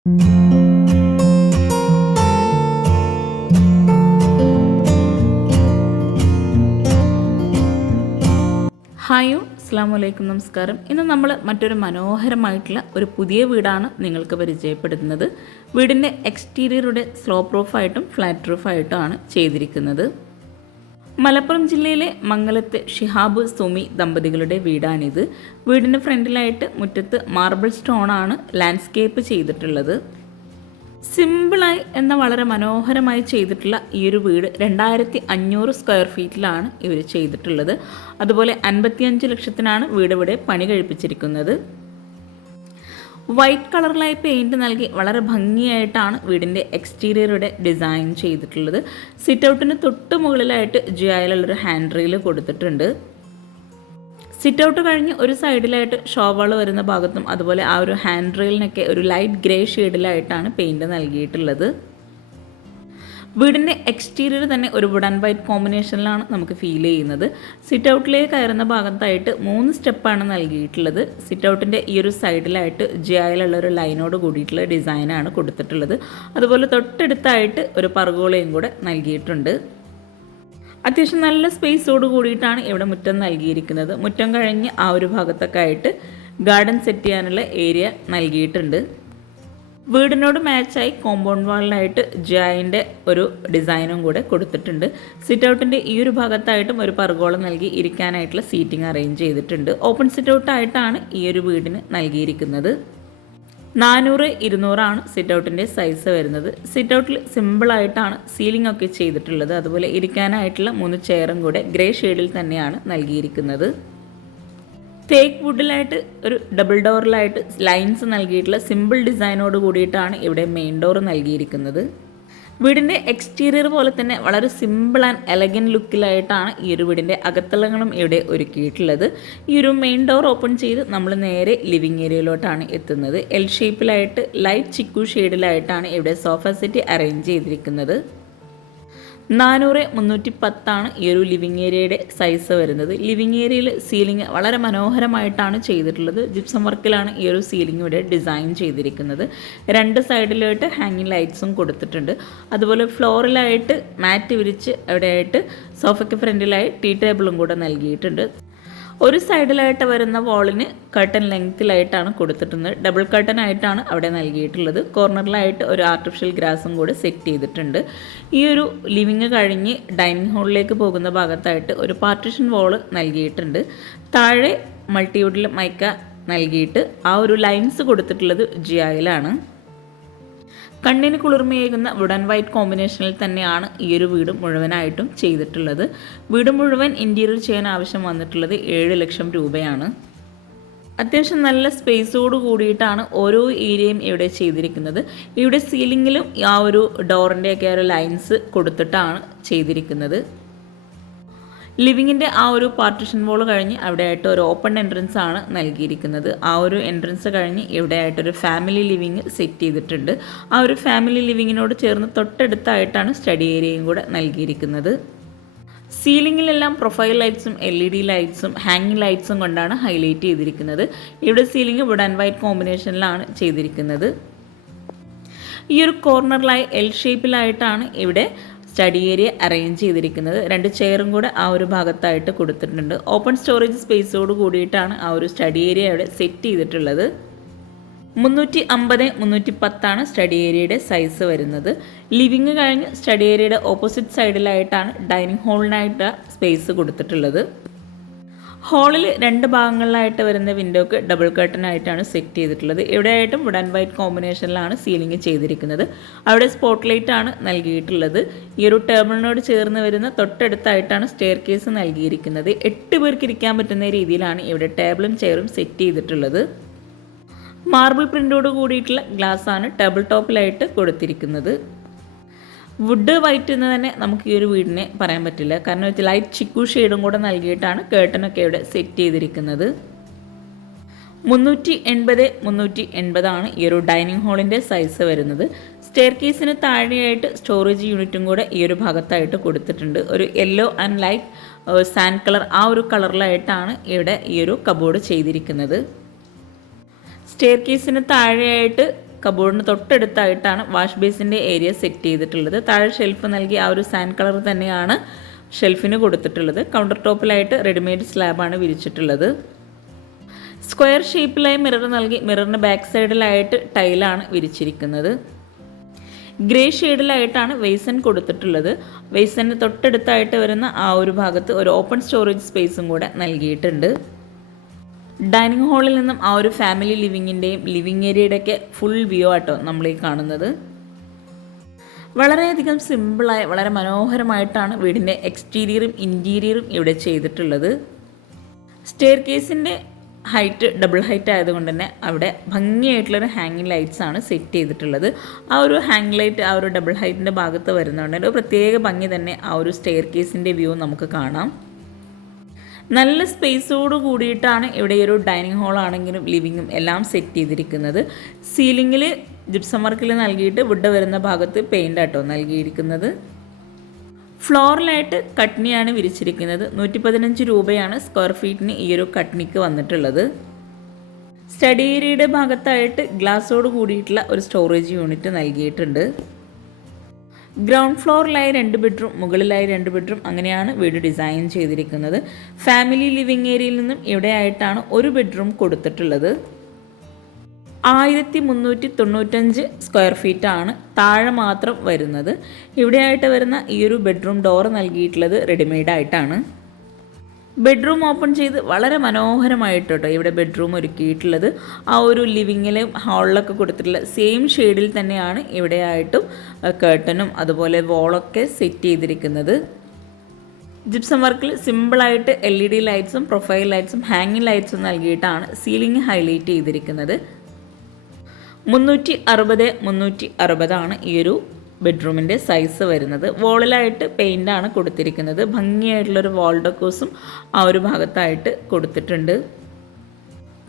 Hi അസ്സലാമു അലൈക്കും, നമസ്കാരം. ഇന്ന് നമ്മൾ മറ്റൊരു മനോഹരമായിട്ടുള്ള ഒരു പുതിയ വീടാണ് നിങ്ങൾക്ക് പരിചയപ്പെടുത്തുന്നത്. വീടിൻ്റെ എക്സ്റ്റീരിയറുടെ സ്ലോപ്പ് റൂഫായിട്ടും ഫ്ലാറ്റ് റൂഫായിട്ടുമാണ് ചെയ്തിരിക്കുന്നത്. മലപ്പുറം ജില്ലയിലെ മംഗലത്തെ ഷിഹാബ് സുമി ദമ്പതികളുടെ വീടാണിത്. വീടിൻ്റെ ഫ്രണ്ടിലായിട്ട് മുറ്റത്ത് മാർബിൾ സ്റ്റോണാണ് ലാൻഡ്സ്കേപ്പ് ചെയ്തിട്ടുള്ളത്. സിമ്പിളായി എന്ന വളരെ മനോഹരമായി ചെയ്തിട്ടുള്ള ഈ ഒരു വീട് 2500 സ്ക്വയർ ഫീറ്റിലാണ് ഇവർ ചെയ്തിട്ടുള്ളത്. അതുപോലെ 55 ലക്ഷത്തിനാണ് വീട് ഇവിടെ പണി കഴിപ്പിച്ചിരിക്കുന്നത്. വൈറ്റ് കളറിലായി പെയിൻറ് നൽകി വളരെ ഭംഗിയായിട്ടാണ് വീടിൻ്റെ എക്സ്റ്റീരിയറുടെ ഡിസൈൻ ചെയ്തിട്ടുള്ളത്. സിറ്റ് ഔട്ടിന് തൊട്ട് മുകളിലായിട്ട് ജിയായിലുള്ളൊരു ഹാൻഡ് റെയിൽ കൊടുത്തിട്ടുണ്ട്. സിറ്റ് ഔട്ട് കഴിഞ്ഞ് ഒരു സൈഡിലായിട്ട് ഷോവാൾ വരുന്ന ഭാഗത്തും അതുപോലെ ആ ഒരു ഹാൻഡ് റെയിലിനൊക്കെ ഒരു ലൈറ്റ് ഗ്രേ ഷെയ്ഡിലായിട്ടാണ് പെയിൻറ് നൽകിയിട്ടുള്ളത്. വീടിൻ്റെ എക്സ്റ്റീരിയർ തന്നെ ഒരു വുഡ് ആൻഡ് വൈറ്റ് കോമ്പിനേഷനിലാണ് നമുക്ക് ഫീൽ ചെയ്യുന്നത്. സിറ്റ് ഔട്ടിലേക്ക് കയറുന്ന ഭാഗത്തായിട്ട് 3 സ്റ്റെപ്പാണ് നൽകിയിട്ടുള്ളത്. സിറ്റ് ഔട്ടിൻ്റെ ഈ ഒരു സൈഡിലായിട്ട് ജിയായിലുള്ള ഒരു ലൈനോട് കൂടിയിട്ടുള്ള ഡിസൈനാണ് കൊടുത്തിട്ടുള്ളത്. അതുപോലെ തൊട്ടടുത്തായിട്ട് ഒരു പർഗോളയും കൂടെ നൽകിയിട്ടുണ്ട്. അത്യാവശ്യം നല്ല സ്പേസോട് കൂടിയിട്ടാണ് ഇവിടെ മുറ്റം നൽകിയിരിക്കുന്നത്. മുറ്റം കഴിഞ്ഞ് ആ ഒരു ഭാഗത്തൊക്കെ ആയിട്ട് ഗാർഡൻ സെറ്റ് ചെയ്യാനുള്ള ഏരിയ നൽകിയിട്ടുണ്ട്. വീടിനോട് മാച്ചായി കോമ്പൗണ്ട് വാളിലായിട്ട് ജിയായിൻ്റെ ഒരു ഡിസൈനും കൂടെ കൊടുത്തിട്ടുണ്ട്. സിറ്റ് ഔട്ടിൻ്റെ ഈ ഒരു ഭാഗത്തായിട്ടും ഒരു പർഗോളം നൽകി ഇരിക്കാനായിട്ടുള്ള സീറ്റിംഗ് അറേഞ്ച് ചെയ്തിട്ടുണ്ട്. ഓപ്പൺ സിറ്റ് ഔട്ടായിട്ടാണ് ഈ ഒരു വീടിന് നൽകിയിരിക്കുന്നത്. 400-200 സിറ്റ് ഔട്ടിൻ്റെ സൈസ് വരുന്നത്. സിറ്റ് ഔട്ടിൽ സിമ്പിളായിട്ടാണ് സീലിംഗ് ഒക്കെ ചെയ്തിട്ടുള്ളത്. അതുപോലെ ഇരിക്കാനായിട്ടുള്ള 3 ചെയറും കൂടെ ഗ്രേ ഷെയ്ഡിൽ തന്നെയാണ് നൽകിയിരിക്കുന്നത്. തേക്ക് വുഡിലായിട്ട് ഒരു ഡബിൾ ഡോറിലായിട്ട് ലൈൻസ് നൽകിയിട്ടുള്ള സിമ്പിൾ ഡിസൈനോട് കൂടിയിട്ടാണ് ഇവിടെ മെയിൻ ഡോർ നൽകിയിരിക്കുന്നത്. വീടിൻ്റെ എക്സ്റ്റീരിയർ പോലെ തന്നെ വളരെ സിമ്പിൾ ആൻഡ് എലഗൻറ്റ് ലുക്കിലായിട്ടാണ് ഈ ഒരു വീടിൻ്റെ അകത്തളങ്ങളും ഇവിടെ ഒരുക്കിയിട്ടുള്ളത്. ഈ ഒരു മെയിൻ ഡോർ ഓപ്പൺ ചെയ്ത് നമ്മൾ നേരെ ലിവിങ് ഏരിയയിലോട്ടാണ് എത്തുന്നത്. എൽ ഷേപ്പിലായിട്ട് ലൈറ്റ് ചിക്കു ഷെയ്ഡിലായിട്ടാണ് ഇവിടെ സോഫ സെറ്റ് അറേഞ്ച് ചെയ്തിരിക്കുന്നത്. 400-310 ഈ ഒരു ലിവിങ് ഏരിയയുടെ സൈസ് വരുന്നത്. ലിവിങ് ഏരിയയിൽ സീലിംഗ് വളരെ മനോഹരമായിട്ടാണ് ചെയ്തിട്ടുള്ളത്. ജിപ്സം വർക്കിലാണ് ഈ ഒരു സീലിംഗ് ഇവിടെ ഡിസൈൻ ചെയ്തിരിക്കുന്നത്. 2 സൈഡിലായിട്ട് ഹാങ്ങിങ് ലൈറ്റ്സും കൊടുത്തിട്ടുണ്ട്. അതുപോലെ ഫ്ലോറിലായിട്ട് മാറ്റ് വിരിച്ച് അവിടെയായിട്ട് സോഫയ്ക്ക് ഫ്രണ്ടിലായി ടീ ടേബിളും കൂടെ നൽകിയിട്ടുണ്ട്. ഒരു സൈഡിലായിട്ട് വരുന്ന വാളിന് കർട്ടൻ ലെങ്ത്തിലായിട്ടാണ് കൊടുത്തിട്ടുള്ളത്. ഡബിൾ കർട്ടൻ ആയിട്ടാണ് അവിടെ നൽകിയിട്ടുള്ളത്. കോർണറിലായിട്ട് ഒരു ആർട്ടിഫിഷ്യൽ ഗ്രാസും കൂടെ സെറ്റ് ചെയ്തിട്ടുണ്ട്. ഈ ഒരു ലിവിങ് കഴിഞ്ഞ് ഡൈനിങ് ഹാളിലേക്ക് പോകുന്ന ഭാഗത്തായിട്ട് ഒരു പാർട്ടീഷൻ വാൾ നൽകിയിട്ടുണ്ട്. താഴെ മൾട്ടിവുഡിൽ മൈക്ക നൽകിയിട്ട് ആ ഒരു ലൈൻസ് കൊടുത്തിട്ടുള്ളത് ജിയായിലാണ്. കണ്ണിന് കുളിർമയേകുന്ന വുഡ് ആൻഡ് വൈറ്റ് കോമ്പിനേഷനിൽ തന്നെയാണ് ഈ ഒരു വീട് മുഴുവനായിട്ടും ചെയ്തിട്ടുള്ളത്. വീട് മുഴുവൻ ഇൻറ്റീരിയർ ചെയ്യാൻ ആവശ്യം വന്നിട്ടുള്ളത് 7 ലക്ഷം രൂപയാണ്. അത്യാവശ്യം നല്ല സ്പേസോട് കൂടിയിട്ടാണ് ഓരോ ഏരിയയും ഇവിടെ ചെയ്തിരിക്കുന്നത്. ഇവിടെ സീലിങ്ങിലും ആ ഒരു ഡോറിൻ്റെയൊക്കെ ഒരു ലൈൻസ് കൊടുത്തിട്ടാണ് ചെയ്തിരിക്കുന്നത്. ലിവിങ്ങിൻ്റെ ആ ഒരു പാർട്ടിഷൻ വാൾ കഴിഞ്ഞ് അവിടെയായിട്ട് ഒരു ഓപ്പൺ എൻട്രൻസ് ആണ് നൽകിയിരിക്കുന്നത്. ആ ഒരു എൻട്രൻസ് കഴിഞ്ഞ് ഇവിടെയായിട്ടൊരു ഫാമിലി ലിവിങ് സെറ്റ് ചെയ്തിട്ടുണ്ട്. ആ ഒരു ഫാമിലി ലിവിങ്ങിനോട് ചേർന്ന് തൊട്ടടുത്തായിട്ടാണ് സ്റ്റഡി ഏരിയയും കൂടെ നൽകിയിരിക്കുന്നത്. സീലിങ്ങിലെല്ലാം പ്രൊഫൈൽ ലൈറ്റ്സും LED ലൈറ്റ്സും ഹാങ്ങിങ് ലൈറ്റ്സും കൊണ്ടാണ് ഹൈലൈറ്റ് ചെയ്തിരിക്കുന്നത്. ഇവിടെ സീലിംഗ് വുഡ് ആൻഡ് വൈറ്റ് കോമ്പിനേഷനിലാണ് ചെയ്തിരിക്കുന്നത്. ഈ ഒരു കോർണറിലായി എൽ ഷേപ്പിലായിട്ടാണ് ഇവിടെ സ്റ്റഡി ഏരിയ അറേഞ്ച് ചെയ്തിരിക്കുന്നത്. 2 ചെയറും കൂടെ ആ ഒരു ഭാഗത്തായിട്ട് കൊടുത്തിട്ടുണ്ട്. ഓപ്പൺ സ്റ്റോറേജ് സ്പേസോട് കൂടിയിട്ടാണ് ആ ഒരു സ്റ്റഡി ഏരിയ അവിടെ സെറ്റ് ചെയ്തിട്ടുള്ളത്. 350-310 സ്റ്റഡി ഏരിയയുടെ സൈസ് വരുന്നത്. ലിവിങ് കഴിഞ്ഞ് സ്റ്റഡി ഏരിയയുടെ ഓപ്പോസിറ്റ് സൈഡിലായിട്ടാണ് ഡൈനിങ് ഹാളിനായിട്ട് സ്പേസ് കൊടുത്തിട്ടുള്ളത്. ഹാളിൽ 2 ഭാഗങ്ങളിലായിട്ട് വരുന്ന വിൻഡോക്ക് ഡബിൾ കർട്ടൻ ആയിട്ടാണ് സെറ്റ് ചെയ്തിട്ടുള്ളത്. എവിടെയായിട്ടും വുഡ് ആൻഡ് വൈറ്റ് കോമ്പിനേഷനിലാണ് സീലിംഗ് ചെയ്തിരിക്കുന്നത്. അവിടെ സ്പോട്ട് ലൈറ്റ് ആണ് നൽകിയിട്ടുള്ളത്. ഈ ഒരു ടേബിളിനോട് ചേർന്ന് വരുന്ന തൊട്ടടുത്തായിട്ടാണ് സ്റ്റെയർ കേസ് നൽകിയിരിക്കുന്നത്. 8 പേർക്ക് ഇരിക്കാൻ പറ്റുന്ന രീതിയിലാണ് ഇവിടെ ടേബിളും ചെയറും സെറ്റ് ചെയ്തിട്ടുള്ളത്. മാർബിൾ പ്രിൻ്റോട് കൂടിയിട്ടുള്ള ഗ്ലാസ്സാണ് ടേബിൾ ടോപ്പിലായിട്ട് കൊടുത്തിരിക്കുന്നത്. വുഡ് വൈറ്റ് എന്ന് തന്നെ നമുക്ക് ഈ ഒരു വീടിനെ പറയാൻ പറ്റില്ല. കാരണം ലൈറ്റ് ചിക്കു ഷെയ്ഡും കൂടെ നൽകിയിട്ടാണ് കേട്ടനൊക്കെ ഇവിടെ സെറ്റ് ചെയ്തിരിക്കുന്നത്. 380-380 ഈ ഒരു ഡൈനിങ് ഹാളിൻ്റെ സൈസ് വരുന്നത്. സ്റ്റെയർ കേസിന് താഴെയായിട്ട് സ്റ്റോറേജ് യൂണിറ്റും കൂടെ ഈ ഒരു ഭാഗത്തായിട്ട് കൊടുത്തിട്ടുണ്ട്. ഒരു yellow and light sand colour ആ ഒരു കളറിലായിട്ടാണ് ഇവിടെ ഈ ഒരു കബോർഡ് ചെയ്തിരിക്കുന്നത്. സ്റ്റെയർ കേസിന് താഴെയായിട്ട് കബോർഡിന് തൊട്ടടുത്തായിട്ടാണ് വാഷ് ബേസിൻ്റെ ഏരിയ സെറ്റ് ചെയ്തിട്ടുള്ളത്. താഴെ ഷെൽഫ് നൽകി ആ ഒരു സാൻഡ് കളർ തന്നെയാണ് ഷെൽഫിന് കൊടുത്തിട്ടുള്ളത്. കൗണ്ടർ ടോപ്പിലായിട്ട് റെഡിമെയ്ഡ് സ്ലാബാണ് വിരിച്ചിട്ടുള്ളത്. സ്ക്വയർ ഷേപ്പിലായി മിറർ നൽകി മിററിന് ബാക്ക് സൈഡിലായിട്ട് ടൈലാണ് വിരിച്ചിരിക്കുന്നത്. ഗ്രേ ഷെയ്ഡിലായിട്ടാണ് വെയ്സൻ കൊടുത്തിട്ടുള്ളത്. വെയ്സന് തൊട്ടടുത്തായിട്ട് വരുന്ന ആ ഒരു ഭാഗത്ത് ഒരു ഓപ്പൺ സ്റ്റോറേജ് സ്പേസും കൂടെ നൽകിയിട്ടുണ്ട്. ഡൈനിങ് ഹാളിൽ നിന്നും ആ ഒരു ഫാമിലി ലിവിങ്ങിൻ്റെയും ലിവിങ് ഏരിയയുടെയൊക്കെ ഫുൾ വ്യൂ ആട്ടോ നമ്മളീ കാണുന്നത്. വളരെയധികം സിമ്പിളായി വളരെ മനോഹരമായിട്ടാണ് വീടിൻ്റെ എക്സ്റ്റീരിയറും ഇൻറ്റീരിയറും ഇവിടെ ചെയ്തിട്ടുള്ളത്. സ്റ്റെയർ കേസിൻ്റെ ഹൈറ്റ് ഡബിൾ ഹൈറ്റ് ആയതുകൊണ്ട് തന്നെ അവിടെ ഭംഗിയായിട്ടുള്ളൊരു ഹാങ്ങിങ് ലൈറ്റ്സ് ആണ് സെറ്റ് ചെയ്തിട്ടുള്ളത്. ആ ഒരു ഹാങ് ലൈറ്റ് ആ ഒരു ഡബിൾ ഹൈറ്റിൻ്റെ ഭാഗത്ത് വരുന്നതുകൊണ്ട് ഒരു പ്രത്യേക ഭംഗി തന്നെ ആ ഒരു സ്റ്റെയർ കേസിൻ്റെ വ്യൂ നമുക്ക് കാണാം. നല്ല സ്പേസോട് കൂടിയിട്ടാണ് ഇവിടെ ഒരു ഡൈനിങ് ഹാൾ ആണെങ്കിലും ലിവിങ്ങും എല്ലാം സെറ്റ് ചെയ്തിരിക്കുന്നത്. സീലിങ്ങിൽ ജിപ്സം വർക്കിൽ നൽകിയിട്ട് വുഡ് വരുന്ന ഭാഗത്ത് പെയിൻ്റ് ആട്ടോ നൽകിയിരിക്കുന്നത്. ഫ്ലോറിലായിട്ട് കട്നിയാണ് വിരിച്ചിരിക്കുന്നത്. 115 രൂപയാണ് സ്ക്വയർ ഫീറ്റിന് ഈ ഒരു കട്നിക്ക് വന്നിട്ടുള്ളത്. സ്റ്റഡി ഏരിയയുടെ ഭാഗത്തായിട്ട് ഗ്ലാസോട് കൂടിയിട്ടുള്ള ഒരു സ്റ്റോറേജ് യൂണിറ്റ് നൽകിയിട്ടുണ്ട്. ഗ്രൗണ്ട് ഫ്ലോറിലായി 2 ബെഡ്റൂം, മുകളിലായി 2 ബെഡ്റൂം, അങ്ങനെയാണ് വീട് ഡിസൈൻ ചെയ്തിരിക്കുന്നത്. ഫാമിലി ലിവിങ് ഏരിയയിൽ നിന്നും ഇവിടെയായിട്ടാണ് ഒരു ബെഡ്റൂം കൊടുത്തിട്ടുള്ളത്. 1395 സ്ക്വയർ ഫീറ്റാണ് താഴെ മാത്രം വരുന്നത്. ഇവിടെയായിട്ട് വരുന്ന ഈ ഒരു ബെഡ്റൂം ഡോർ നൽകിയിട്ടുള്ളത് റെഡിമെയ്ഡ് ആയിട്ടാണ്. ബെഡ്റൂം ഓപ്പൺ ചെയ്ത് വളരെ മനോഹരമായിട്ടോ ഇവിടെ ബെഡ്റൂം ഒരുക്കിയിട്ടുള്ളത്. ആ ഒരു ലിവിങ്ങിലും ഹാളിലൊക്കെ കൊടുത്തിട്ടുള്ള സെയിം ഷെയ്ഡിൽ തന്നെയാണ് ഇവിടെയായിട്ടും കേർട്ടനും അതുപോലെ വോളൊക്കെ സെറ്റ് ചെയ്തിരിക്കുന്നത്. ജിപ്സം വർക്കിൽ സിമ്പിളായിട്ട് LED ലൈറ്റ്സും പ്രൊഫൈൽ ലൈറ്റ്സും ഹാങ്ങിങ് ലൈറ്റ്സും നൽകിയിട്ടാണ് സീലിംഗ് ഹൈലൈറ്റ് ചെയ്തിരിക്കുന്നത്. 360 ആണ് ഈ ഒരു ബെഡ്റൂമിൻ്റെ സൈസ് വരുന്നത്. വോളിലായിട്ട് പെയിൻ്റാണ് കൊടുത്തിരിക്കുന്നത്. ഭംഗിയായിട്ടുള്ളൊരു വാൾ ഡെക്കോസും ആ ഒരു ഭാഗത്തായിട്ട് കൊടുത്തിട്ടുണ്ട്.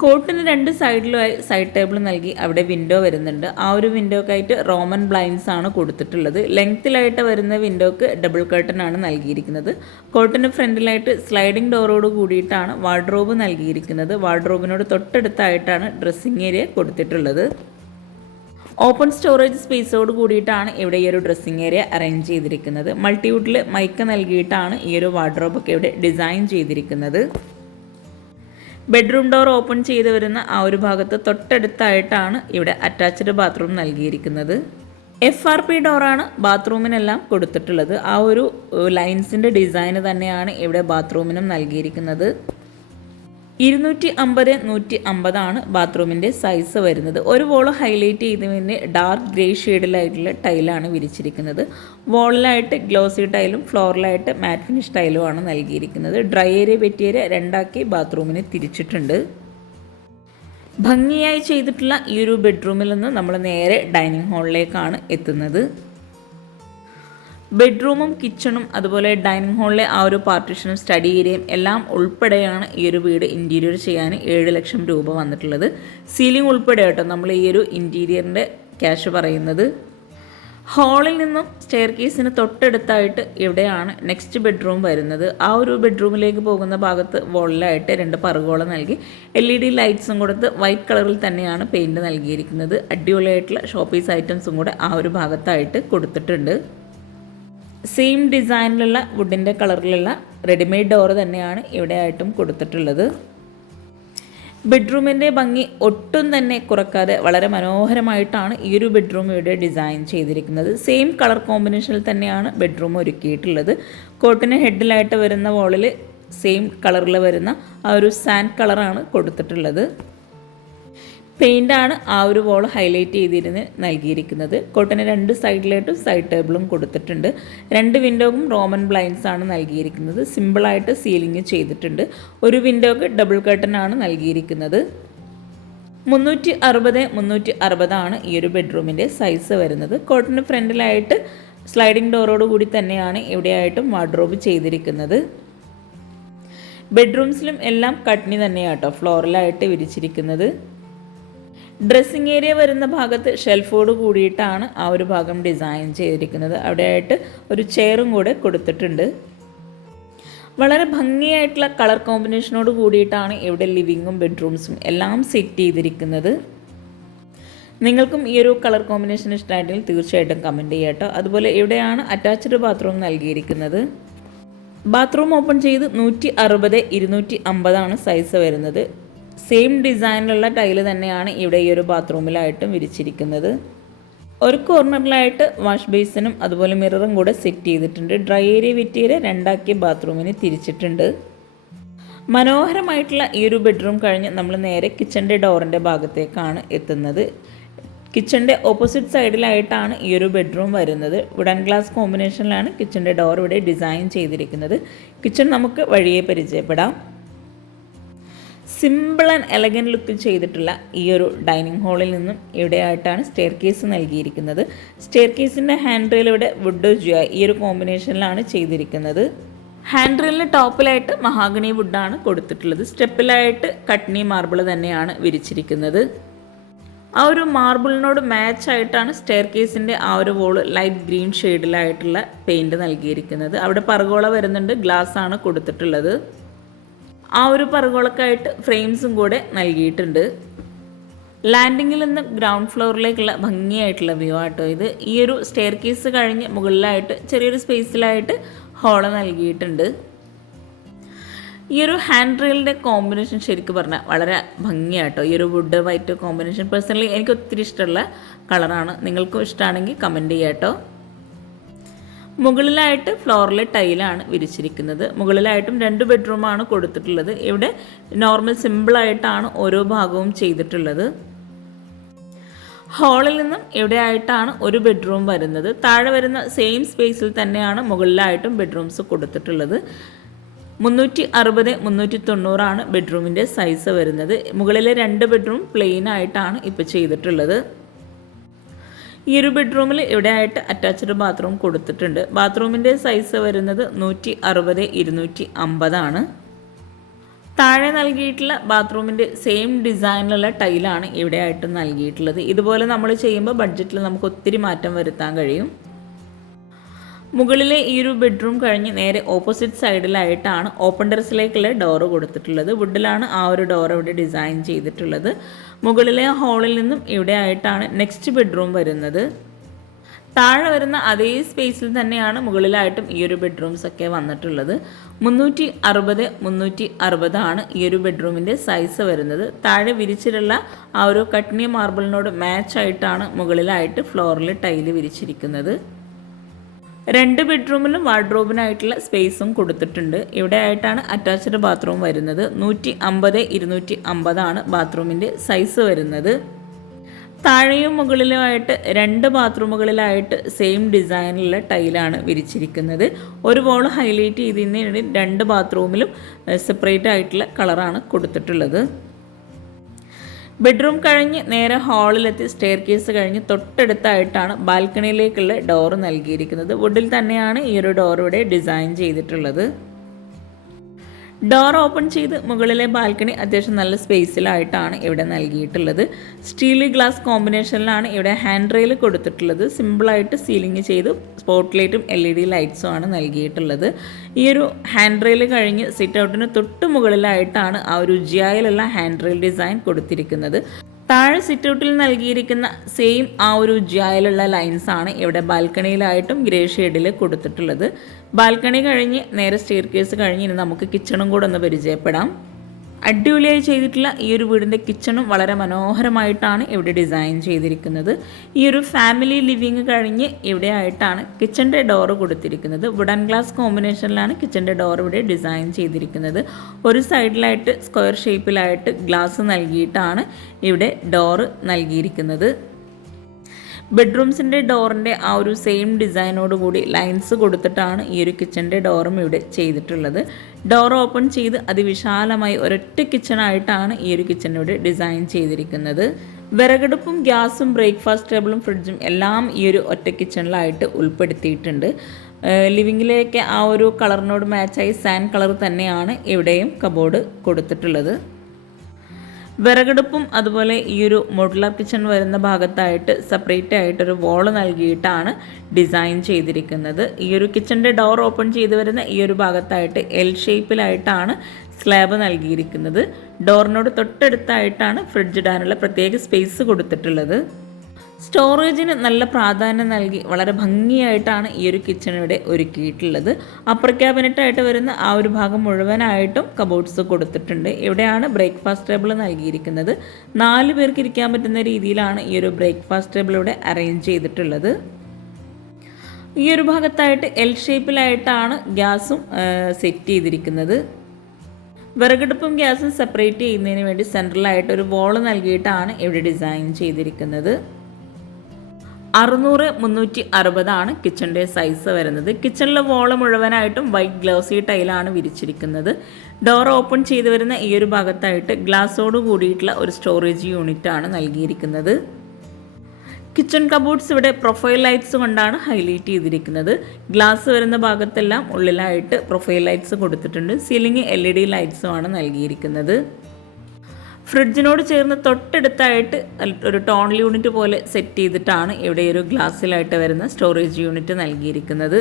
കോട്ടിന് 2 സൈഡിലുമായി സൈഡ് ടേബിൾ നൽകി അവിടെ വിൻഡോ വരുന്നുണ്ട്. ആ ഒരു വിൻഡോക്കായിട്ട് റോമൻ ബ്ലൈൻഡ്സ് ആണ് കൊടുത്തിട്ടുള്ളത്. ലെങ്ത്തിലായിട്ട് വരുന്ന വിൻഡോക്ക് ഡബിൾ കർട്ടൻ ആണ് നൽകിയിരിക്കുന്നത്. കോട്ടിന് ഫ്രണ്ടിലായിട്ട് സ്ലൈഡിംഗ് ഡോറോട് കൂടിയിട്ടാണ് വാർഡ്രോബ് നൽകിയിരിക്കുന്നത്. വാർഡ്രോബിനോട് തൊട്ടടുത്തായിട്ടാണ് ഡ്രസ്സിംഗ് ഏരിയ കൊടുത്തിട്ടുള്ളത്. ഓപ്പൺ സ്റ്റോറേജ് സ്പേസോട് കൂടിയിട്ടാണ് ഇവിടെ ഈ ഒരു ഡ്രസ്സിംഗ് ഏരിയ അറേഞ്ച് ചെയ്തിരിക്കുന്നത്. മൾട്ടിവുഡിൽ മൈക്ക നൽകിയിട്ടാണ് ഈ ഒരു വാർഡ്രോബൊക്കെ ഇവിടെ ഡിസൈൻ ചെയ്തിരിക്കുന്നത്. ബെഡ്റൂം ഡോർ ഓപ്പൺ ചെയ്ത് വരുന്ന ആ ഒരു ഭാഗത്ത് തൊട്ടടുത്തായിട്ടാണ് ഇവിടെ അറ്റാച്ച്ഡ് ബാത്റൂം നൽകിയിരിക്കുന്നത്. FRP ഡോറാണ് ബാത്റൂമിനെല്ലാം കൊടുത്തിട്ടുള്ളത്. ആ ഒരു ലൈൻസിൻ്റെ ഡിസൈന് തന്നെയാണ് ഇവിടെ ബാത്റൂമിനും നൽകിയിരിക്കുന്നത്. 250 ആണ് ബാത്റൂമിൻ്റെ സൈസ് വരുന്നത്. ഒരു വോള് ഹൈലൈറ്റ് ചെയ്തതിന് ഡാർക്ക് ഗ്രേ ഷെയ്ഡിലായിട്ടുള്ള ടൈലാണ് വിരിച്ചിരിക്കുന്നത്. വോളിലായിട്ട് ഗ്ലോസി ടൈലും ഫ്ലോറിലായിട്ട് മാറ്റ് ഫിനിഷ് ടൈലും ആണ് നൽകിയിരിക്കുന്നത്. ഡ്രൈ ഏരിയ വെറ്റ് ഏരിയ 2 ബാത്റൂമിന് തിരിച്ചിട്ടുണ്ട്. ഭംഗിയായി ചെയ്തിട്ടുള്ള ഈ ഒരു ബെഡ്റൂമിൽ നിന്ന് നമ്മൾ നേരെ ഡൈനിങ് ഹാളിലേക്കാണ് എത്തുന്നത്. ബെഡ്റൂമും കിച്ചണും അതുപോലെ ഡൈനിങ് ഹാളിലെ ആ ഒരു പാർട്ടീഷനും സ്റ്റഡി ഏരിയയും എല്ലാം ഉൾപ്പെടെയാണ് ഈ ഒരു വീട് ഇൻറ്റീരിയർ ചെയ്യാൻ 7 ലക്ഷം രൂപ വന്നിട്ടുള്ളത്. സീലിംഗ് ഉൾപ്പെടെ കേട്ടോ നമ്മൾ ഈ ഒരു ഇൻറ്റീരിയറിൻ്റെ ക്യാഷ് പറയുന്നത്. ഹാളിൽ നിന്നും സ്റ്റെയർ കേസിന് തൊട്ടടുത്തായിട്ട് ഇവിടെയാണ് നെക്സ്റ്റ് ബെഡ്റൂം വരുന്നത്. ആ ഒരു ബെഡ്റൂമിലേക്ക് പോകുന്ന ഭാഗത്ത് വോളിലായിട്ട് 2 പറുകോളം നൽകി LED ലൈറ്റ്സും കൊടുത്ത് വൈറ്റ് കളറിൽ തന്നെയാണ് പെയിൻറ് നൽകിയിരിക്കുന്നത്. അടിപൊളിയായിട്ടുള്ള ഷോപ്പീസ് ഐറ്റംസും കൂടെ ആ ഒരു ഭാഗത്തായിട്ട് കൊടുത്തിട്ടുണ്ട്. സെയിം ഡിസൈനിലുള്ള വുഡിൻ്റെ കളറിലുള്ള റെഡിമെയ്ഡ് ഡോർ തന്നെയാണ് ഇവിടെയായിട്ടും കൊടുത്തിട്ടുള്ളത്. ബെഡ്റൂമിൻ്റെ ഭംഗി ഒട്ടും തന്നെ കുറക്കാതെ വളരെ മനോഹരമായിട്ടാണ് ഈ ഒരു ബെഡ്റൂം ഇവിടെ ഡിസൈൻ ചെയ്തിരിക്കുന്നത്. സെയിം കളർ കോമ്പിനേഷനിൽ തന്നെയാണ് ബെഡ്റൂം ഒരുക്കിയിട്ടുള്ളത്. കോട്ടിന് ഹെഡിലായിട്ട് വരുന്ന വോളിൽ സെയിം കളറിൽ വരുന്ന ആ ഒരു സാൻഡ് കളറാണ് കൊടുത്തിട്ടുള്ളത്. പെയിൻ്റാണ് ആ ഒരു വോൾ ഹൈലൈറ്റ് ചെയ്തിരുന്ന് നൽകിയിരിക്കുന്നത്. കോട്ടിന് 2 സൈഡിലായിട്ടും സൈഡ് ടേബിളും കൊടുത്തിട്ടുണ്ട്. 2 വിൻഡോക്കും റോമൻ ബ്ലൈൻഡ്സ് ആണ് നൽകിയിരിക്കുന്നത്. സിമ്പിളായിട്ട് സീലിംഗ് ചെയ്തിട്ടുണ്ട്. ഒരു വിൻഡോക്ക് ഡബിൾ കർട്ടൻ ആണ് നൽകിയിരിക്കുന്നത്. 360 ആണ് ഈ ഒരു ബെഡ്റൂമിൻ്റെ സൈസ് വരുന്നത്. കോട്ടിന് ഫ്രണ്ടിലായിട്ട് സ്ലൈഡിംഗ് ഡോറോട് കൂടി തന്നെയാണ് ഇവിടെയായിട്ടും വാർഡ്രോബ് ചെയ്തിരിക്കുന്നത്. ബെഡ്റൂംസിലും എല്ലാം കട്നി തന്നെയാട്ടോ ഫ്ലോറിലായിട്ട് വിരിച്ചിരിക്കുന്നത്. ഡ്രസ്സിംഗ് ഏരിയ വരുന്ന ഭാഗത്ത് ഷെൽഫോട് കൂടിയിട്ടാണ് ആ ഒരു ഭാഗം ഡിസൈൻ ചെയ്തിരിക്കുന്നത്. അവിടെയായിട്ട് ഒരു ചെയറും കൂടെ കൊടുത്തിട്ടുണ്ട്. വളരെ ഭംഗിയായിട്ടുള്ള കളർ കോമ്പിനേഷനോട് കൂടിയിട്ടാണ് ഇവിടെ ലിവിങ്ങും ബെഡ്റൂംസും എല്ലാം സെറ്റ് ചെയ്തിരിക്കുന്നത്. നിങ്ങൾക്കും ഈ ഒരു കളർ കോമ്പിനേഷൻ ഇഷ്ടമായിട്ടെങ്കിൽ തീർച്ചയായിട്ടും കമൻറ്റ് ചെയ്യുക കേട്ടോ. അതുപോലെ ഇവിടെയാണ് അറ്റാച്ച്ഡ് ബാത്റൂം നൽകിയിരിക്കുന്നത്. ബാത്റൂം ഓപ്പൺ ചെയ്ത് 160-250 സൈസ് വരുന്നത്. സെയിം ഡിസൈനിലുള്ള ടൈല് തന്നെയാണ് ഇവിടെ ഈ ഒരു ബാത്റൂമിലായിട്ടും വിരിച്ചിരിക്കുന്നത്. ഒരു കോർണറിലായിട്ട് വാഷ് ബേസിനും അതുപോലെ മിററും കൂടെ സെറ്റ് ചെയ്തിട്ടുണ്ട്. ഡ്രൈ ഏരിയ വെറ്റ് ഏരിയ രണ്ടാക്കി ബാത്റൂമിന് തിരിച്ചിട്ടുണ്ട്. മനോഹരമായിട്ടുള്ള ഈ ഒരു ബെഡ്റൂം കഴിഞ്ഞ് നമ്മൾ നേരെ കിച്ചൻ്റെ ഡോറിൻ്റെ ഭാഗത്തേക്കാണ് എത്തുന്നത്. കിച്ചൻ്റെ ഓപ്പോസിറ്റ് സൈഡിലായിട്ടാണ് ഈ ഒരു ബെഡ്റൂം വരുന്നത്. വുഡൻ ഗ്ലാസ് കോമ്പിനേഷനിലാണ് കിച്ചൻ്റെ ഡോർ ഇവിടെ ഡിസൈൻ ചെയ്തിരിക്കുന്നത്. കിച്ചൺ നമുക്ക് വഴിയെ പരിചയപ്പെടാം. സിമ്പിൾ ആൻഡ് എലഗൻറ്റ് ലുക്കിൽ ചെയ്തിട്ടുള്ള ഈ ഒരു ഡൈനിങ് ഹാളിൽ നിന്നും ഇവിടെയായിട്ടാണ് സ്റ്റെയർ കേസ് നൽകിയിരിക്കുന്നത്. സ്റ്റെയർ കേസിൻ്റെ ഹാൻഡ് റെയിൽ ഇവിടെ വുഡ് ജുവായ് ഈ ഒരു കോമ്പിനേഷനിലാണ് ചെയ്തിരിക്കുന്നത്. ഹാൻഡ് റെയിലിന് ടോപ്പിലായിട്ട് മഹാഗണി വുഡാണ് കൊടുത്തിട്ടുള്ളത്. സ്റ്റെപ്പിലായിട്ട് കട്നി മാർബിൾ തന്നെയാണ് വിരിച്ചിരിക്കുന്നത്. ആ ഒരു മാർബിളിനോട് മാച്ച് ആയിട്ടാണ് സ്റ്റെയർ കേസിൻ്റെ ആ ഒരു വോള് ലൈറ്റ് ഗ്രീൻ ഷെയ്ഡിലായിട്ടുള്ള പെയിൻറ് നൽകിയിരിക്കുന്നത്. അവിടെ പർഗോള വരുന്നുണ്ട്, ഗ്ലാസ് ആണ് കൊടുത്തിട്ടുള്ളത്. ആ ഒരു പർഗോളക്കായിട്ട് ഫ്രെയിംസും കൂടെ നൽകിയിട്ടുണ്ട്. ലാൻഡിങ്ങിൽ നിന്ന് ഗ്രൗണ്ട് ഫ്ലോറിലേക്കുള്ള ഭംഗിയായിട്ടുള്ള വ്യൂ ആട്ടോ ഇത്. ഈ ഒരു സ്റ്റെയർ കേസ് കഴിഞ്ഞ് മുകളിലായിട്ട് ചെറിയൊരു സ്പേസിലായിട്ട് ഹോള് നൽകിയിട്ടുണ്ട്. ഈ ഒരു ഹാൻഡ് റെയിലിൻ്റെ കോമ്പിനേഷൻ ശരിക്കും പറഞ്ഞാൽ വളരെ ഭംഗിയാട്ടോ. ഈ ഒരു വുഡ് വൈറ്റ് കോമ്പിനേഷൻ പേഴ്സണലി എനിക്ക് ഒത്തിരി ഇഷ്ടമുള്ള കളറാണ്. നിങ്ങൾക്കും ഇഷ്ടമാണെങ്കിൽ കമൻറ്റ് ചെയ്യാം കേട്ടോ. മുകളിലായിട്ട് ഫ്ലോറിൽ ടൈലാണ് വിരിച്ചിരിക്കുന്നത്. മുകളിലായിട്ടും 2 ബെഡ്റൂമാണ് കൊടുത്തിട്ടുള്ളത്. ഇവിടെ നോർമൽ സിമ്പിളായിട്ടാണ് ഓരോ ഭാഗവും ചെയ്തിട്ടുള്ളത്. ഹാളിൽ നിന്നും ഇവിടെയായിട്ടാണ് ഒരു ബെഡ്റൂം വരുന്നത്. താഴെ വരുന്ന സെയിം സ്പേസിൽ തന്നെയാണ് മുകളിലായിട്ടും ബെഡ്റൂംസ് കൊടുത്തിട്ടുള്ളത്. 360-390 ബെഡ്റൂമിൻ്റെ സൈസ് വരുന്നത്. മുകളിലെ 2 ബെഡ്റൂം പ്ലെയിൻ ആയിട്ടാണ് ഇപ്പോൾ ചെയ്തിട്ടുള്ളത്. ഈ ഒരു ബെഡ്റൂമിൽ ഇവിടെയായിട്ട് അറ്റാച്ച്ഡ് ബാത്റൂം കൊടുത്തിട്ടുണ്ട്. ബാത്റൂമിൻ്റെ സൈസ് വരുന്നത് 160-250. താഴെ നൽകിയിട്ടുള്ള ബാത്റൂമിൻ്റെ സെയിം ഡിസൈനിലുള്ള ടൈലാണ് ഇവിടെയായിട്ട് നൽകിയിട്ടുള്ളത്. ഇതുപോലെ നമ്മൾ ചെയ്യുമ്പോൾ ബഡ്ജറ്റിൽ നമുക്ക് ഒത്തിരി മാറ്റം വരുത്താൻ കഴിയും. മുകളിലെ ഈ ഒരു ബെഡ്റൂം കഴിഞ്ഞ് നേരെ ഓപ്പോസിറ്റ് സൈഡിലായിട്ടാണ് ഓപ്പൺ ടെറസിലേക്കുള്ള ഡോറ് കൊടുത്തിട്ടുള്ളത്. വുഡിലാണ് ആ ഒരു ഡോർ ഇവിടെ ഡിസൈൻ ചെയ്തിട്ടുള്ളത്. മുകളിലെ ഹാളിൽ നിന്നും ഇവിടെ ആയിട്ടാണ് നെക്സ്റ്റ് ബെഡ്റൂം വരുന്നത്. താഴെ വരുന്ന അതേ സ്പേസിൽ തന്നെയാണ് മുകളിലായിട്ടും ഈ ഒരു ബെഡ്റൂംസ് ഒക്കെ വന്നിട്ടുള്ളത്. 360-360 ഈ ഒരു ബെഡ്റൂമിൻ്റെ സൈസ് വരുന്നത്. താഴെ വിരിച്ചിട്ടുള്ള ആ ഒരു കട്നി മാർബിളിനോട് മാച്ച് ആയിട്ടാണ് മുകളിലായിട്ട് ഫ്ലോറിൽ ടൈല് വിരിച്ചിരിക്കുന്നത്. 2 ബെഡ്റൂമിലും വാർഡ്രോബിനായിട്ടുള്ള സ്പേസും കൊടുത്തിട്ടുണ്ട്. ഇവിടെ ആയിട്ടാണ് അറ്റാച്ച്ഡ് ബാത്റൂം വരുന്നത്. 150-250 ബാത്റൂമിൻ്റെ സൈസ് വരുന്നത്. താഴെയും മുകളിലുമായിട്ട് 2 ബാത്റൂമുകളിലായിട്ട് സെയിം ഡിസൈനിലുള്ള ടൈലാണ് വിരിച്ചിരിക്കുന്നത്. ഒരു വോൾ ഹൈലൈറ്റ് ചെയ്തതിന് വേണ്ടി 2 ബാത്റൂമിലും സെപ്പറേറ്റ് ആയിട്ടുള്ള കളറാണ് കൊടുത്തിട്ടുള്ളത്. ബെഡ്റൂം കഴിഞ്ഞ് നേരെ ഹാളിലെത്തി സ്റ്റെയർ കേസ് കഴിഞ്ഞ് തൊട്ടടുത്തായിട്ടാണ് ബാൽക്കണിയിലേക്കുള്ള ഡോർ നൽകിയിരിക്കുന്നത്. വുഡിൽ തന്നെയാണ് ഈ ഒരു ഡോർ ഇവിടെ ഡിസൈൻ ചെയ്തിട്ടുള്ളത്. ഡോർ ഓപ്പൺ ചെയ്ത് മുകളിലെ ബാൽക്കണി അത്യാവശ്യം നല്ല സ്പേസിലായിട്ടാണ് ഇവിടെ നൽകിയിട്ടുള്ളത്. സ്റ്റീൽ ഗ്ലാസ് കോമ്പിനേഷനിലാണ് ഇവിടെ ഹാൻഡ് റെയിൽ കൊടുത്തിട്ടുള്ളത്. സിമ്പിളായിട്ട് സീലിംഗ് ചെയ്ത് സ്പോട്ട് ലൈറ്റും LED ലൈറ്റ്സും ആണ് നൽകിയിട്ടുള്ളത്. ഈ ഒരു ഹാൻഡ് റെയിൽ കഴിഞ്ഞ് സിറ്റ് ഔട്ടിന് തൊട്ട് മുകളിലായിട്ടാണ് ആ ഒരു ഉജ്ജായിലുള്ള ഹാൻഡ് റെയിൽ ഡിസൈൻ കൊടുത്തിരിക്കുന്നത്. താഴെ സിറ്റ് ഔട്ടിൽ നൽകിയിരിക്കുന്ന സെയിം ആ ഒരു ഉജ്ജായിലുള്ള ലൈൻസ് ആണ് ഇവിടെ ബാൽക്കണിയിലായിട്ടും ഗ്രേ ഷെയ്ഡിൽ കൊടുത്തിട്ടുള്ളത്. ബാൽക്കണി കഴിഞ്ഞ് നേരെ സ്റ്റെയർ കേസ് കഴിഞ്ഞ് ഇനി നമുക്ക് കിച്ചണും കൂടെ ഒന്ന് പരിചയപ്പെടാം. അടിപൊളിയായി ചെയ്തിട്ടുള്ള ഈ ഒരു വീടിൻ്റെ കിച്ചണും വളരെ മനോഹരമായിട്ടാണ് ഇവിടെ ഡിസൈൻ ചെയ്തിരിക്കുന്നത്. ഈ ഒരു ഫാമിലി ലിവിങ് കഴിഞ്ഞ് ഇവിടെ ആയിട്ടാണ് കിച്ചൻ്റെ ഡോറ് കൊടുത്തിരിക്കുന്നത്. വുഡൻ ഗ്ലാസ് കോമ്പിനേഷനിലാണ് കിച്ചൻ്റെ ഡോർ ഇവിടെ ഡിസൈൻ ചെയ്തിരിക്കുന്നത്. ഒരു സൈഡിലായിട്ട് സ്ക്വയർ ഷേപ്പിലായിട്ട് ഗ്ലാസ് നൽകിയിട്ടാണ് ഇവിടെ ഡോറ് നൽകിയിരിക്കുന്നത്. ബെഡ്റൂംസിൻ്റെ ഡോറിൻ്റെ ആ ഒരു സെയിം ഡിസൈനോട് കൂടി ലൈൻസ് കൊടുത്തിട്ടാണ് ഈ ഒരു കിച്ചൻ്റെ ഡോറും ഇവിടെ ചെയ്തിട്ടുള്ളത്. ഡോർ ഓപ്പൺ ചെയ്ത് അതിവിശാലമായി ഒരൊറ്റ കിച്ചണായിട്ടാണ് ഈ ഒരു കിച്ചൺ ഇവിടെ ഡിസൈൻ ചെയ്തിരിക്കുന്നത്. വിറകടുപ്പും ഗ്യാസും ബ്രേക്ക്ഫാസ്റ്റ് ടേബിളും ഫ്രിഡ്ജും എല്ലാം ഈ ഒരു ഒറ്റ കിച്ചണിലായിട്ട് ഉൾപ്പെടുത്തിയിട്ടുണ്ട്. ലിവിങ്ങിലേക്ക് ആ ഒരു കളറിനോട് മാച്ചായി സാൻ കളർ തന്നെയാണ് ഇവിടെയും കബോർഡ് കൊടുത്തിട്ടുള്ളത്. വിറകടുപ്പും അതുപോലെ ഈ ഒരു മോഡുലാർ കിച്ചൺ വരുന്ന ഭാഗത്തായിട്ട് സെപ്പറേറ്റ് ആയിട്ടൊരു വോള് നൽകിയിട്ടാണ് ഡിസൈൻ ചെയ്തിരിക്കുന്നത്. ഈ ഒരു കിച്ചൻ്റെ ഡോർ ഓപ്പൺ ചെയ്ത് വരുന്ന ഈ ഒരു ഭാഗത്തായിട്ട് L ഷേപ്പിലായിട്ടാണ് സ്ലാബ് നൽകിയിരിക്കുന്നത്. ഡോറിനോട് തൊട്ടടുത്തായിട്ടാണ് ഫ്രിഡ്ജ് ഇടാനുള്ള പ്രത്യേക സ്പേസ് കൊടുത്തിട്ടുള്ളത്. സ്റ്റോറേജിന് നല്ല പ്രാധാന്യം നൽകി വളരെ ഭംഗിയായിട്ടാണ് ഈ ഒരു കിച്ചൺ ഇവിടെ ഒരുക്കിയിട്ടുള്ളത്. അപ്പർ ക്യാബിനറ്റായിട്ട് വരുന്ന ആ ഒരു ഭാഗം മുഴുവനായിട്ടും കബോർഡ്സ് കൊടുത്തിട്ടുണ്ട്. ഇവിടെയാണ് ബ്രേക്ക്ഫാസ്റ്റ് ടേബിൾ നൽകിയിരിക്കുന്നത്. 4 പേർക്ക് ഇരിക്കാൻ പറ്റുന്ന രീതിയിലാണ് ഈ ഒരു ബ്രേക്ക്ഫാസ്റ്റ് ടേബിൾ ഇവിടെ അറേഞ്ച് ചെയ്തിട്ടുള്ളത്. ഈ ഒരു ഭാഗത്തായിട്ട് എൽ ഷേപ്പിലായിട്ടാണ് ഗ്യാസും സെറ്റ് ചെയ്തിരിക്കുന്നത്. വിറകടുപ്പും ഗ്യാസും സെപ്പറേറ്റ് ചെയ്യുന്നതിന് വേണ്ടി സെൻട്രലായിട്ട് ഒരു വോള് നൽകിയിട്ടാണ് ഇവിടെ ഡിസൈൻ ചെയ്തിരിക്കുന്നത്. 600-360 കിച്ചണിൻ്റെ സൈസ് വരുന്നത്. കിച്ചണിലെ വോള് മുഴുവനായിട്ടും വൈറ്റ് ഗ്ലോസി ടൈലാണ് വിരിച്ചിരിക്കുന്നത്. ഡോർ ഓപ്പൺ ചെയ്ത് വരുന്ന ഈ ഒരു ഭാഗത്തായിട്ട് ഗ്ലാസോട് കൂടിയിട്ടുള്ള ഒരു സ്റ്റോറേജ് യൂണിറ്റാണ് നൽകിയിരിക്കുന്നത്. കിച്ചൺ കബോർഡ്സ് ഇവിടെ പ്രൊഫൈൽ ലൈറ്റ്സ് കൊണ്ടാണ് ഹൈലൈറ്റ് ചെയ്തിരിക്കുന്നത്. ഗ്ലാസ് വരുന്ന ഭാഗത്തെല്ലാം ഉള്ളിലായിട്ട് പ്രൊഫൈൽ ലൈറ്റ്സ് കൊടുത്തിട്ടുണ്ട്. സീലിംഗ് LED ലൈറ്റ്സുമാണ് നൽകിയിരിക്കുന്നത്. ഫ്രിഡ്ജിനോട് ചേർന്ന് തൊട്ടടുത്തായിട്ട് ഒരു ടോണൽ യൂണിറ്റ് പോലെ സെറ്റ് ചെയ്തിട്ടാണ് ഇവിടെ ഒരു ഗ്ലാസ്സിലായിട്ട് വരുന്ന സ്റ്റോറേജ് യൂണിറ്റ് നൽകിയിരിക്കുന്നത്.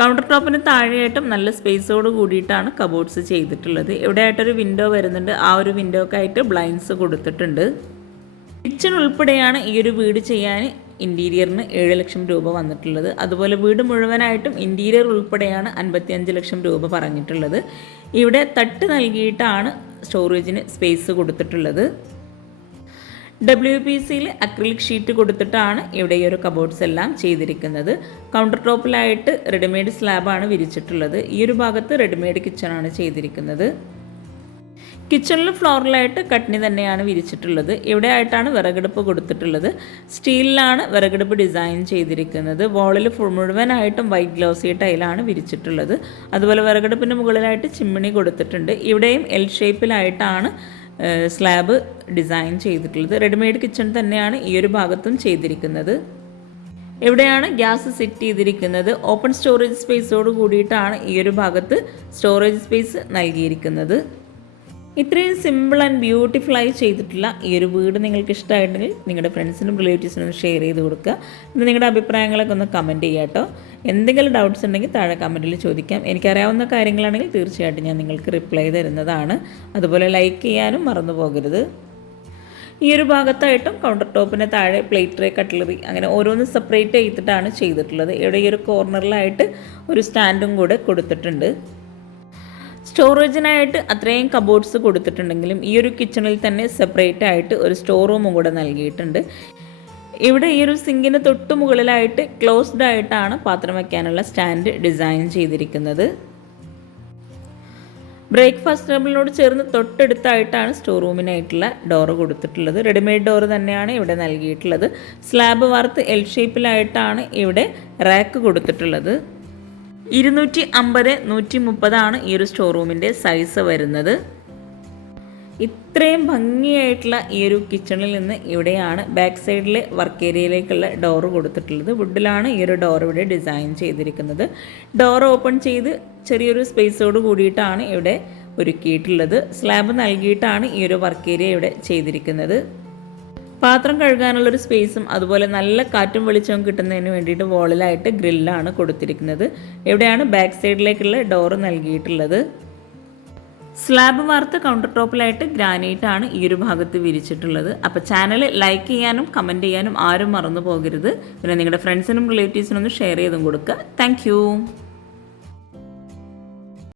കൗണ്ടർ ടോപ്പിന് താഴെയായിട്ടും നല്ല സ്പേസോട് കൂടിയിട്ടാണ് കബോർഡ്സ് ചെയ്തിട്ടുള്ളത്. ഇവിടെ ആയിട്ടൊരു വിൻഡോ വരുന്നുണ്ട്. ആ ഒരു വിൻഡോക്കായിട്ട് ബ്ലൈൻഡ്സ് കൊടുത്തിട്ടുണ്ട്. കിച്ചൺ ഉൾപ്പെടെയാണ് ഈ ഒരു വീട് ചെയ്യാൻ ഇൻറ്റീരിയറിന് 7 ലക്ഷം രൂപ വന്നിട്ടുള്ളത്. അതുപോലെ വീട് മുഴുവനായിട്ടും ഇൻറ്റീരിയർ ഉൾപ്പെടെയാണ് 55 ലക്ഷം രൂപ പറഞ്ഞിട്ടുള്ളത്. ഇവിടെ തട്ട് നൽകിയിട്ടാണ് സ്റ്റോറേജിന് സ്പേസ് കൊടുത്തിട്ടുള്ളത്. WPCയിൽ അക്രിലിക് ഷീറ്റ് കൊടുത്തിട്ടാണ് ഇവിടെ ഈ ഒരു കബോർഡ്സ് എല്ലാം ചെയ്തിരിക്കുന്നത്. കൗണ്ടർ ടോപ്പിലായിട്ട് റെഡിമെയ്ഡ് സ്ലാബാണ് വിരിച്ചിട്ടുള്ളത്. ഈ ഒരു ഭാഗത്ത് റെഡിമെയ്ഡ് കിച്ചണാണ് ചെയ്തിരിക്കുന്നത്. കിച്ചണിൽ ഫ്ലോറിലായിട്ട് കട്നി തന്നെയാണ് വിരിച്ചിട്ടുള്ളത്. ഇവിടെ ആയിട്ടാണ് വിറകടുപ്പ് കൊടുത്തിട്ടുള്ളത്. സ്റ്റീലിലാണ് വിറകടുപ്പ് ഡിസൈൻ ചെയ്തിരിക്കുന്നത്. വോളിൽ മുഴുവനായിട്ടും വൈറ്റ് ഗ്ലോസി ടൈലാണ് വിരിച്ചിട്ടുള്ളത്. അതുപോലെ വിറകടുപ്പിൻ്റെ മുകളിലായിട്ട് ചിമ്മിണി കൊടുത്തിട്ടുണ്ട്. ഇവിടെയും എൽ ഷേപ്പിലായിട്ടാണ് സ്ലാബ് ഡിസൈൻ ചെയ്തിട്ടുള്ളത്. റെഡിമെയ്ഡ് കിച്ചൺ തന്നെയാണ് ഈ ഒരു ഭാഗത്തും ചെയ്തിരിക്കുന്നത്. ഇവിടെയാണ് ഗ്യാസ് സെറ്റ് ചെയ്തിരിക്കുന്നത്. ഓപ്പൺ സ്റ്റോറേജ് സ്പേസോട് കൂടിയിട്ടാണ് ഈ ഒരു ഭാഗത്ത് സ്റ്റോറേജ് സ്പേസ് നൽകിയിരിക്കുന്നത്. ഇത്രയും സിമ്പിൾ ആൻഡ് ബ്യൂട്ടിഫുള്ളായി ചെയ്തിട്ടുള്ള ഈ ഒരു വീട് നിങ്ങൾക്ക് ഇഷ്ടമായിട്ടുണ്ടെങ്കിൽ നിങ്ങളുടെ ഫ്രണ്ട്സിനും റിലേറ്റീവ്സിനും ഷെയർ ചെയ്ത് കൊടുക്കുക. ഇത് നിങ്ങളുടെ അഭിപ്രായങ്ങളൊക്കെ ഒന്ന് കമൻറ്റ് ചെയ്യുക കേട്ടോ. എന്തെങ്കിലും ഡൗട്ട്സ് ഉണ്ടെങ്കിൽ താഴെ കമൻറ്റിൽ ചോദിക്കാം. എനിക്കറിയാവുന്ന കാര്യങ്ങളാണെങ്കിൽ തീർച്ചയായിട്ടും ഞാൻ നിങ്ങൾക്ക് റിപ്ലൈ തരുന്നതാണ്. അതുപോലെ ലൈക്ക് ചെയ്യാനും മറന്നു പോകരുത്. ഈ ഒരു ഭാഗത്തായിട്ടും കൗണ്ടർ ടോപ്പിന് താഴെ പ്ലേറ്റ് ട്രേ, കട്ട്ലറി അങ്ങനെ ഓരോന്ന് സെപ്പറേറ്റ് ചെയ്തിട്ടാണ് ചെയ്തിട്ടുള്ളത്. ഇവിടെ ഈ ഒരു കോർണറിലായിട്ട് ഒരു സ്റ്റാൻഡും കൂടെ കൊടുത്തിട്ടുണ്ട്. സ്റ്റോറേജിനായിട്ട് അത്രയും കബോർഡ്സ് കൊടുത്തിട്ടുണ്ടെങ്കിലും ഈ ഒരു കിച്ചണിൽ തന്നെ സെപ്പറേറ്റ് ആയിട്ട് ഒരു സ്റ്റോർ റൂമും കൂടെ നൽകിയിട്ടുണ്ട്. ഇവിടെ ഈ ഒരു സിങ്കിന് തൊട്ട് മുകളിലായിട്ട് ക്ലോസ്ഡ് ആയിട്ടാണ് പാത്രം വയ്ക്കാനുള്ള സ്റ്റാൻഡ് ഡിസൈൻ ചെയ്തിരിക്കുന്നത്. ബ്രേക്ക്ഫാസ്റ്റ് ടേബിളിനോട് ചേർന്ന് തൊട്ടടുത്തായിട്ടാണ് സ്റ്റോർ റൂമിനായിട്ടുള്ള ഡോറ് കൊടുത്തിട്ടുള്ളത്. റെഡിമെയ്ഡ് ഡോറ് തന്നെയാണ് ഇവിടെ നൽകിയിട്ടുള്ളത്. സ്ലാബ് വാർത്ത് എൽ ഷേപ്പിലായിട്ടാണ് ഇവിടെ റാക്ക് കൊടുത്തിട്ടുള്ളത്. 250-130 ഈ ഒരു സ്റ്റോർ റൂമിൻ്റെ സൈസ് വരുന്നത്. ഇത്രയും ഭംഗിയായിട്ടുള്ള ഈ ഒരു കിച്ചണിൽ നിന്ന് ഇവിടെയാണ് ബാക്ക് സൈഡിലെ വർക്ക് ഏരിയയിലേക്കുള്ള ഡോറ് കൊടുത്തിട്ടുള്ളത്. വുഡിലാണ് ഈ ഒരു ഡോർ ഇവിടെ ഡിസൈൻ ചെയ്തിരിക്കുന്നത്. ഡോർ ഓപ്പൺ ചെയ്ത് ചെറിയൊരു സ്പേസോട് കൂടിയിട്ടാണ് ഇവിടെ ഒരുക്കിയിട്ടുള്ളത്. സ്ലാബ് നൽകിയിട്ടാണ് ഈ ഒരു വർക്ക് ഏരിയ ഇവിടെ ചെയ്തിരിക്കുന്നത്. പാത്രം കഴുകാനുള്ളൊരു സ്പേസും അതുപോലെ നല്ല കാറ്റും വെളിച്ചവും കിട്ടുന്നതിന് വേണ്ടിയിട്ട് വോളിലായിട്ട് ഗ്രില്ലാണ് കൊടുത്തിരിക്കുന്നത്. എവിടെയാണ് ബാക്ക് സൈഡിലേക്കുള്ള ഡോറ് നൽകിയിട്ടുള്ളത്. സ്ലാബ് വാർത്ത കൗണ്ടർ ടോപ്പിലായിട്ട് ഗ്രാനൈറ്റ് ആണ് ഈ ഒരു ഭാഗത്ത് വിരിച്ചിട്ടുള്ളത്. അപ്പോൾ ചാനൽ ലൈക്ക് ചെയ്യാനും കമൻറ്റ് ചെയ്യാനും ആരും മറന്നു പോകരുത്. പിന്നെ നിങ്ങളുടെ ഫ്രണ്ട്സിനും റിലേറ്റീവ്സിനും ഒന്ന് ഷെയർ ചെയ്തും കൊടുക്കുക. താങ്ക്